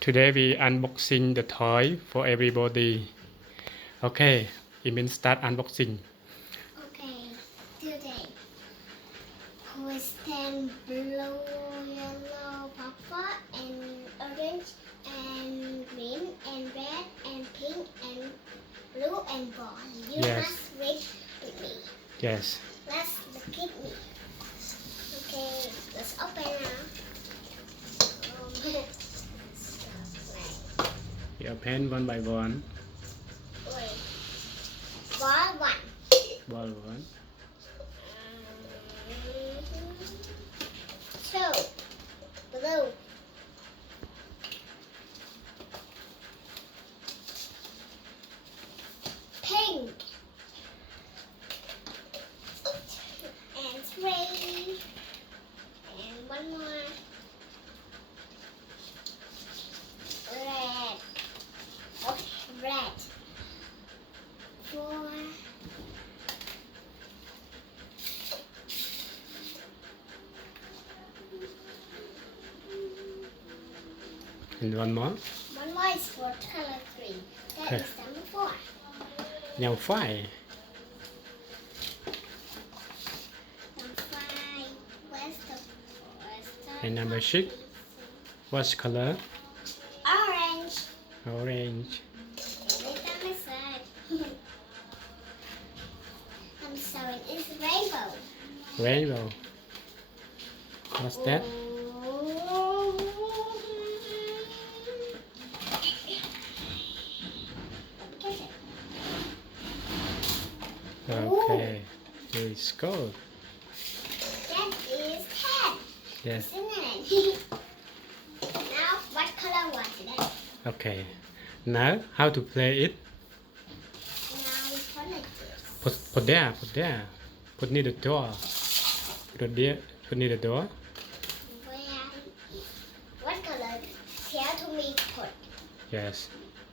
Today we unboxing the toy for everybody. Okay, Iyming start unboxing. Okay, today question blue, yellow, purple, and orange, and green, and red, and pink, and blue, and brown. You Yes. must read with me. Yes. Let's look at me. Okay, let's open now. We open one by one. Wait. Ball one. Ball one. Two. Blue. Pink. And three. And one more. Red. Okay, red. Four. And one more. One more is for color green. That Okay. is number four. Now five. Number five. Where's the And number six. What's color? Orange. Orange. Every time I said. I'm sorry, it's rainbow. Rainbow. What's that? Okay. It's gold. That is 10. Yes. Isn't it? Now, what color was it? Okay. Now how to play it? Now we put like this. Put there. Put there. Put near the door. Put near the door. Where? What color? Tell to me put. Yes.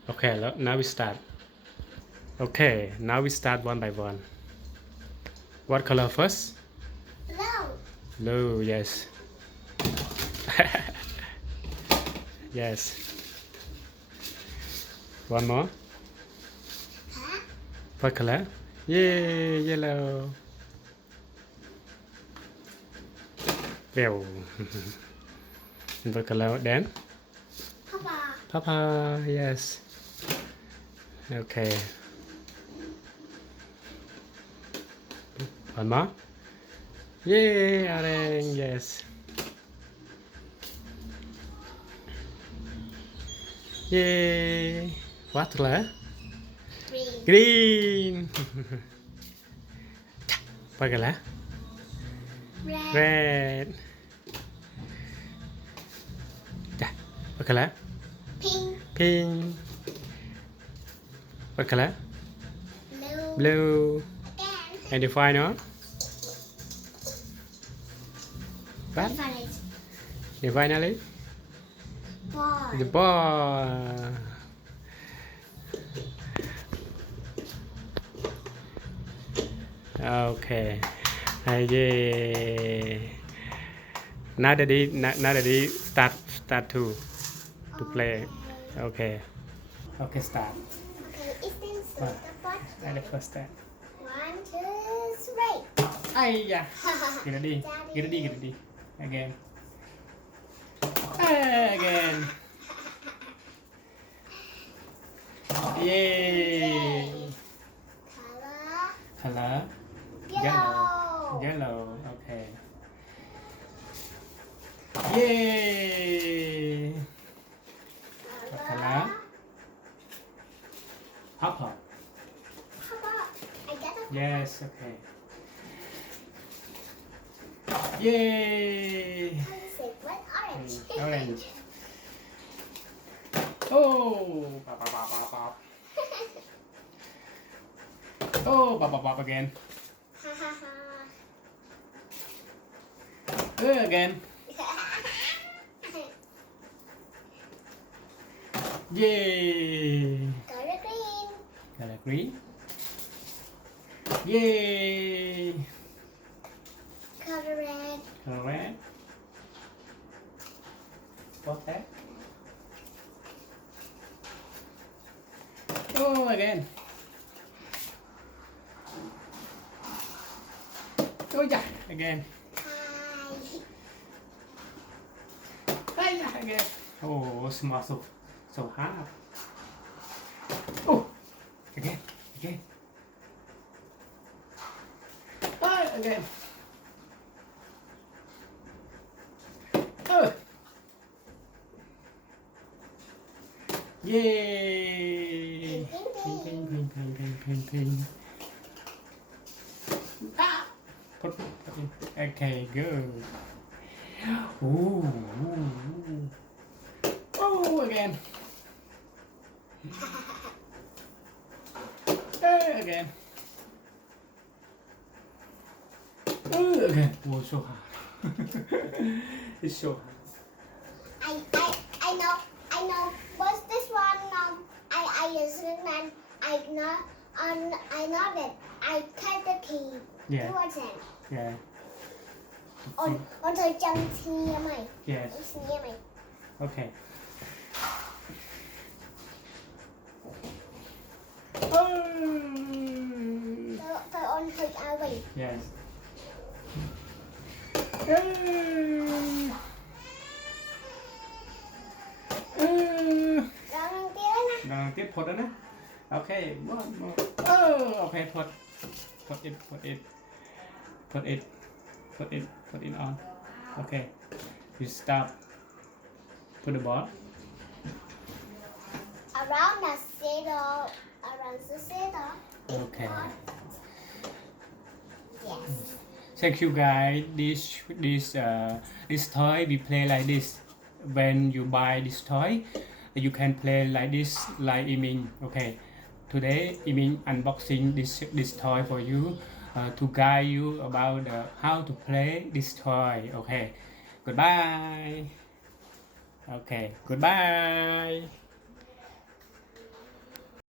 Okay, now we start. Okay, now we start one by one. What color first? Blue. Blue, yes. Yes. One more. Huh? What color? Yay, yellow. Well. And what color then? Papa. Papa, yes. Okay. One more. Yay, orange, yes. Yay. What color? Green. Green. What color? Red. Red. What color? Pink. Pink. What color? Blue. Blue. Again. And the final? What? Violet. And finally? Ball. The ball. Okay. Yay. Now that start to play. Okay. Okay, start. Okay, it's been What? the pot. And the first step. 1, 2, 3. Ayah. Get ready. Get ready. Get ready. Again. Again. Yay. Color. Color. Yellow. Yellow. Okay. Yay. Color. Purple. Papa. I got a Yes. Okay. Yay. say what orange. Orange. Oh. Pop, pop, pop, pop, pop. Oh. Pop, pop, pop again. Again. Yay. Color green. Color green. Yay. Color red. Color red. What's that? Oh, again. Oh, yeah, again. Hi. Hey, yeah, again. Oh, small, so hard. Oh, again. Oh, again. Oh. Yay! Ping. Ah! Put in. Okay, good. Ooh. Oh, again. Again. Again. Oh, so hard. It's so hard. I know. What's this one? I listen and I know that I cut the key. Yeah. Towards him. Yeah. On thời chân nghe mày. Yes. Nghe mày. Okay. Oh. Tôi on thời ai vậy? Yes. Đang tiếp nè. Tiếp put đó nè. Okay, one more. Okay, put it on. Okay, you stop. Put the ball. Around the center. Around the center. Okay. Yes. Thank you guys. This toy we play like this. When you buy this toy, you can play like this, like Iyming. Okay. Today Iyming unboxing this toy for you to guide you about how to play this toy. Okay. Goodbye. Okay. Goodbye.